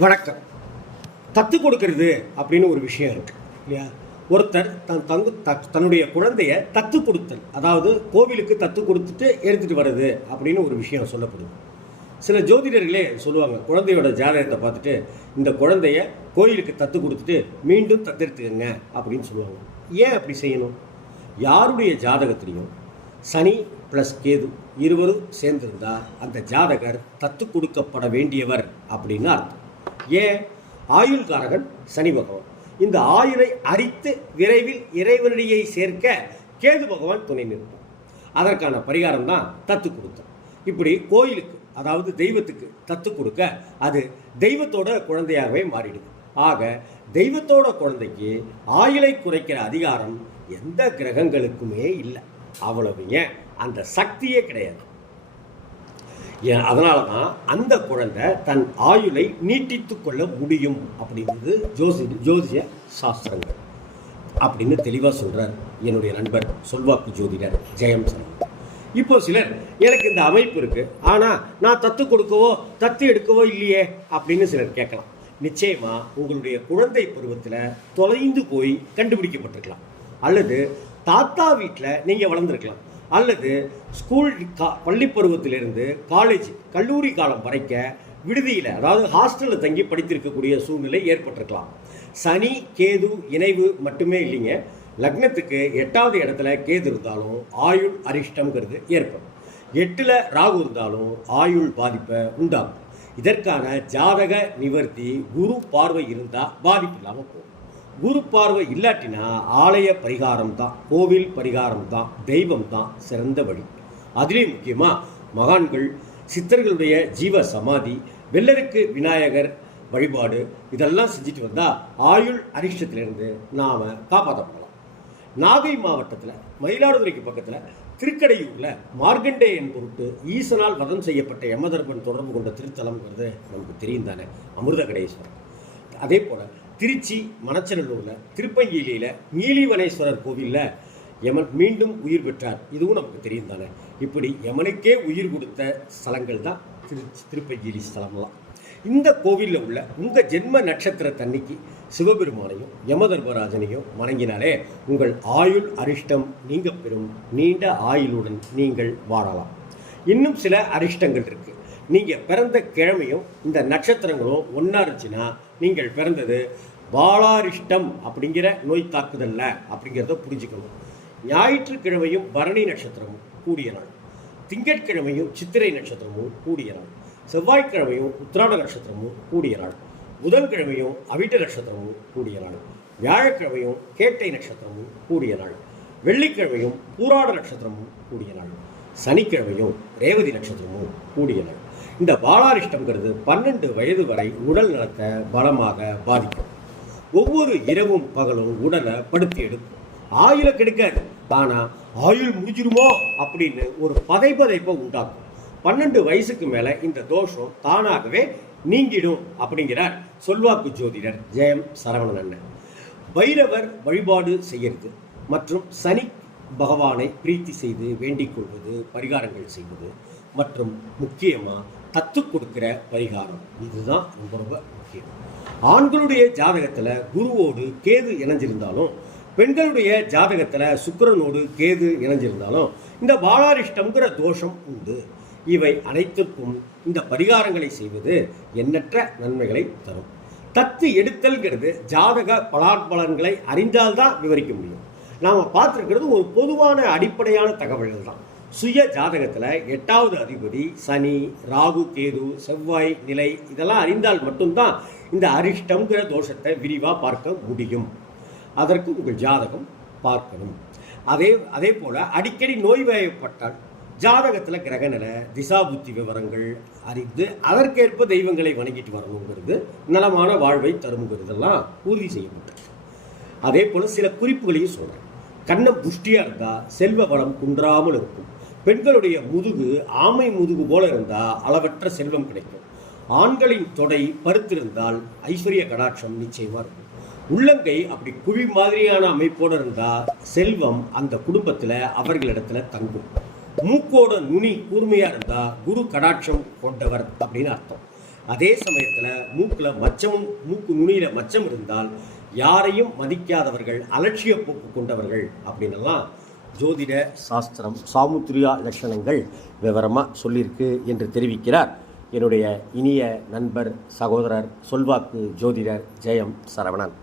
வணக்கம். தத்து கொடுக்கறது அப்படின்னு ஒரு விஷயம் இருக்கு இல்லையா? ஒருத்தர் தன் தங்கு த- தன்னுடைய குழந்தைய தத்து கொடுத்தல் அதாவது கோவிலுக்கு தத்து கொடுத்துட்டு எடுத்துட்டு வர்றது அப்படின்னு ஒரு விஷயம் சொல்லப்படுது. சில ஜோதிடர்களே சொல்லுவாங்க குழந்தையோட ஜாதகத்தை பார்த்துட்டு இந்த குழந்தைய கோயிலுக்கு தத்து கொடுத்துட்டு மீண்டும் தத்தெடுத்துக்கங்க அப்படின்னு சொல்லுவாங்க. ஏன் அப்படி செய்யணும்? யாருடைய ஜாதகத்திலையும் சனி ப்ளஸ் கேது இருவரும் சேர்ந்திருந்தால் அந்த ஜாதகர் தத்து கொடுக்கப்பட வேண்டியவர் அப்படின்னு அர்த்தம். ஏன்? ஆயுள்காரகன் சனி பகவான். இந்த ஆயுளை அரித்து விரைவில் இறைவனடியை சேர்க்க கேது பகவான் துணை நிற்பார். அதற்கான பரிகாரம் தான் தத்து கொடுத்தோம் இப்படி கோயிலுக்கு அதாவது தெய்வத்துக்கு தத்து கொடுக்க அது தெய்வத்தோட குழந்தையாகவே மாறிடுது. ஆக தெய்வத்தோட குழந்தைக்கு ஆயுளை குறைக்கிற அதிகாரம் எந்த கிரகங்களுக்குமே இல்லை. அவ்வளவு ஏன்? அந்த சக்தியே கிடையாது. அதனால தான் அந்த குழந்தை தன் ஆயுளை நீட்டித்து கொள்ள முடியும் அப்படிங்கிறது ஜோசி ஜோதிய சாஸ்திரங்கள். அப்படின்னு தெளிவாக சொல்கிறார் என்னுடைய நண்பர் சொல்வாக்கு ஜோதிடர் ஜெயம் சார். இப்போ சிலர் எனக்கு இந்த அமைப்பு இருக்குது ஆனால் நான் தத்து கொடுக்கவோ தத்து எடுக்கவோ இல்லையே அப்படின்னு சிலர் கேட்கலாம். நிச்சயமாக உங்களுடைய குழந்தை பருவத்தில் தொலைந்து போய் கண்டுபிடிக்கப்பட்டிருக்கலாம். அல்லது தாத்தா வீட்டில் நீங்கள் வளர்ந்துருக்கலாம். அல்லது ஸ்கூல் கா பள்ளி பருவத்திலிருந்து காலேஜ் கல்லூரி காலம் வரைக்க விடுதியில் அதாவது ஹாஸ்டலில் தங்கி படித்திருக்கக்கூடிய சூழ்நிலை ஏற்பட்டிருக்கலாம். சனி கேது இணைவு மட்டுமே இல்லைங்க. லக்னத்துக்கு எட்டாவது இடத்துல கேது இருந்தாலும் ஆயுள் அரிஷ்டம்ங்கிறது ஏற்படும். எட்டில் ராகு இருந்தாலும் ஆயுள் பாதிப்பை உண்டாகும் இதற்கான ஜாதக நிவர்த்தி குரு பார்வை இருந்தால் பாதிப்பு இல்லாமல் போகும். குரு பார்வை இல்லாட்டினா ஆலய பரிகாரம் தான் கோவில் பரிகாரம் தான் தெய்வம் தான் சிறந்த வழி. அதிலேயும் முக்கியமாக மகான்கள் சித்தர்களுடைய ஜீவ சமாதி வெள்ளருக்கு விநாயகர் வழிபாடு இதெல்லாம் செஞ்சுட்டு வந்தால் ஆயுள் அரிஷ்டத்திலிருந்து நாம் காப்பாற்றப்படலாம் நாகை மாவட்டத்தில் மயிலாடுதுறைக்கு பக்கத்தில் திருக்கடையூரில் மார்க்கண்டேயன் பொருட்டு ஈசனால் வதம் செய்யப்பட்ட யமதர்மன் தொடர்பு கொண்ட திருத்தலம்ங்கிறது நமக்கு தெரியும் தானே? அமிர்த கடேஸ்வரர் அதே போல் திருச்சி மணச்சநல்லூரில் திருப்பங்கிலியில் நீலிவனேஸ்வரர் கோவிலில் யமன் மீண்டும் உயிர் பெற்றார். இதுவும் நமக்கு தெரியும் தானே? இப்படி யமனுக்கே உயிர் கொடுத்த ஸ்தலங்கள் தான் திருச்சி திருப்பங்கிலி ஸ்தலம்லாம். இந்த கோவிலில் உள்ள உங்கள் ஜென்ம நட்சத்திர தன்னைக்கு சிவபெருமானையும் யமதர்மராஜனையும் வணங்கினாலே உங்கள் ஆயுள் அரிஷ்டம் நீங்க பெறும். நீண்ட ஆயுளுடன் நீங்கள் வாழலாம். இன்னும் சில அரிஷ்டங்கள் இருக்கு. நீங்கள் பிறந்த கிழமையும் இந்த நட்சத்திரங்களும் ஒன்றா இருந்துச்சுன்னா நீங்கள் பிறந்தது பாலாரிஷ்டம் அப்படிங்கிற நோய் தாக்குதல்ல அப்படிங்கிறத புரிஞ்சுக்கணும். ஞாயிற்றுக்கிழமையும் பரணி நட்சத்திரமும் கூடிய நாள். திங்கட்கிழமையும் சித்திரை நட்சத்திரமும் கூடிய நாள். செவ்வாய்க்கிழமையும் உத்திராட நட்சத்திரமும் கூடிய நாள். புதன்கிழமையும் அவிட்ட நட்சத்திரமும் கூடிய நாள். வியாழக்கிழமையும் கேட்டை நட்சத்திரமும் கூடிய நாள். வெள்ளிக்கிழமையும் பூராட நட்சத்திரமும் கூடிய நாள். சனிக்கிழமையும் ரேவதி நட்சத்திரமும் கூடிய நாள். இந்த பாலாரிஷ்டம்ங்கிறது பன்னெண்டு வயது வரை உடல் நலத்தை பலமாக பாதிக்கும். ஒவ்வொரு இரவும் பகலும் உடலை படுத்தி எடுக்கும். ஆயுளை கெடுக்காது. ஆனா ஆயுள் முடிஞ்சிருமோ? அப்படின்னு ஒரு பதைப்பதைப்பை உண்டாக்கும். பன்னெண்டு வயசுக்கு மேல இந்த தோஷம் தானாகவே நீங்கிடும் அப்படிங்கிறார் சொல்வாக்கு ஜோதிடர் ஜெயம் சரவணன் அண்ணன் பைரவர் வழிபாடு செய்யறது மற்றும் சனி பகவானை பிரீத்தி செய்து வேண்டிக் கொள்வது பரிகாரங்கள் செய்வது மற்றும் முக்கியமாக தத்து கொடுக்கிற பரிகாரம். இதுதான் ரொம்ப ரொம்ப முக்கியம். ஆண்களுடைய ஜாதகத்தில் குருவோடு கேது இணைஞ்சிருந்தாலும் பெண்களுடைய ஜாதகத்தில் சுக்கிரனோடு கேது இணைஞ்சிருந்தாலும் இந்த பாலாரிஷ்டம்ங்கிற தோஷம் உண்டு. இவை அனைத்திற்கும் இந்த பரிகாரங்களை செய்வது எண்ணற்ற நன்மைகளை தரும். தத்து எடுத்தல்ங்கிறது ஜாதக பலாற்பலன்களை அறிந்தால்தான் விவரிக்க முடியும். நாம் பார்த்துருக்கிறது ஒரு பொதுவான அடிப்படையான தகவல்கள் தான் சுய ஜாதகத்தில் எட்டாவது அதிபதி சனி ராகு கேது செவ்வாய் நிலை இதெல்லாம் அறிந்தால் மட்டும்தான் இந்த அரிஷ்டம்ங்கிற தோஷத்தை விரிவாக பார்க்க முடியும். அதற்கு உங்கள் ஜாதகம் பார்க்கணும். அதே அதே போல் அடிக்கடி நோய்வாய்ப்பட்டால் ஜாதகத்தில் கிரகநிலை திசாபுத்தி விவரங்கள் அறிந்து அதற்கேற்ப தெய்வங்களை வணங்கிட்டு வரணுங்கிறது நலமான வாழ்வை தருங்கிறதெல்லாம் உறுதி செய்யப்பட்டிருக்கு அதே போல் சில குறிப்புகளையும் சொல்கிறேன் கண்ணம் புஷ்டியாக இருந்தால் செல்வ வளம் குன்றாமல் இருக்கும். பெண்களுடைய முதுகு ஆமை முதுகு போல இருந்தால் அளவற்ற செல்வம் கிடைக்கும். ஆண்களின் தொடை பருத்திருந்தால் ஐஸ்வர்ய கடாட்சம் நிச்சயமாக இருக்கும். உள்ளங்கை அப்படி குழி மாதிரியான அமைப்போடு இருந்தால் செல்வம் அந்த குடும்பத்தில் அவர்களிடத்துல தங்கும். மூக்கோட நுனி கூர்மையாக இருந்தால் குரு கடாட்சம் கொண்டவர் அப்படின்னு அர்த்தம். அதே சமயத்தில் மூக்கில் மச்சமும் மூக்கு நுனியில் மச்சம் இருந்தால் யாரையும் மதிக்காதவர்கள் அலட்சிய போக்கு கொண்டவர்கள் அப்படின்னெல்லாம் ஜோதிட சாஸ்திரம் சாமுத்ரியா லட்சணங்கள் விவரமாக சொல்லியிருக்கு என்று தெரிவிக்கிறார். என்னுடைய இனிய நண்பர் சகோதரர் சொல்வாக்கு ஜோதிடர் ஜெயம் சரவணன்.